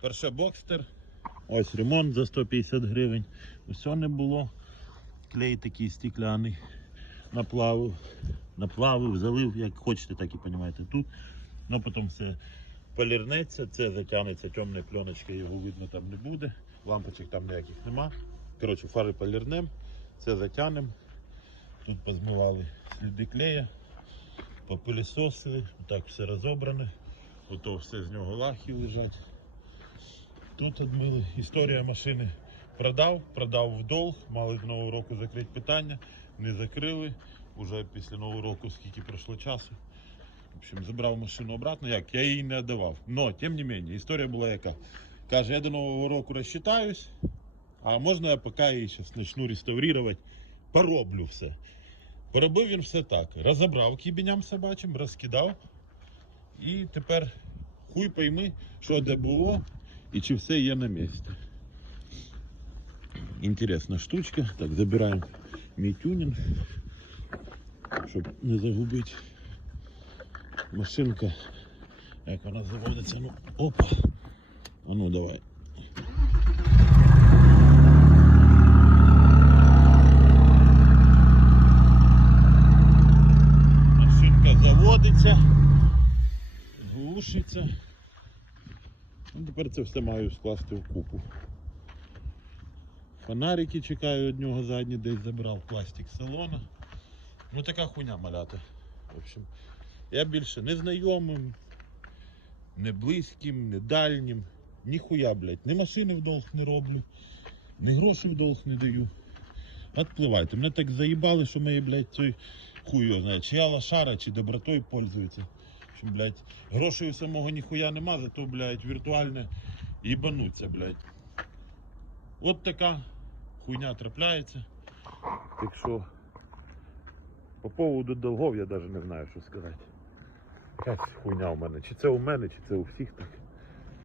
Перше бокстер. Ось ремонт за 150 гривень. Усе не було. Клей такий стекляний. Наплавив, наплавив, залив, як хочете, так і розумієте. Тут. Ну потім все полірнеться, це затягнеться темною пленочкою, його видно там не буде. Лампочок там ніяких нема. Коротше, фари полірнем, це затягнемо. Тут позмивали сліди клея, попилісосили, так все розобране. Ото все з нього лахи лежать. Тут. Історія машини продав, продав в долг, мали до нового року закрити питання, не закрили. Уже після нового року скільки пройшло часу. В общем, забрав машину обратно. Як? Я її не віддавав. Но, тим не менше, історія була яка. Каже, я до нового року розчитаюсь, а можна я поки її зараз почну реставрувати, пороблю все. Поробив він все так. Розібрав кібеням собачим, розкидав. І тепер хуй пойми, що де було і чи все є на місці. Інтересна штучка. Так, забираємо мій тюнінг, щоб не загубити. Машинка. Як вона заводиться, ну опа. А ну давай. Машинка заводиться, глушиться. Ну, тепер це все маю скласти в купу. Фонарики чекаю від нього задні, десь забрав пластик салона. Ну така хуйня малята. В общем, я більше не знайомим, не близьким, не дальнім. Ніхуя, блядь, ні машини в долг не роблю, ні грошей в долг не даю. Отпливайте. Мене так заїбали, що ми, блядь, цей хуй його знає, чи я лошара, чи добротою пользується. Що, блядь, грошей самого ніхуя нема, зато, блядь, віртуальне їбануться, блядь. От така хуйня трапляється. Так що по поводу долгов я навіть не знаю, що сказати. Якась хуйня у мене. Чи це у мене, чи це у всіх так.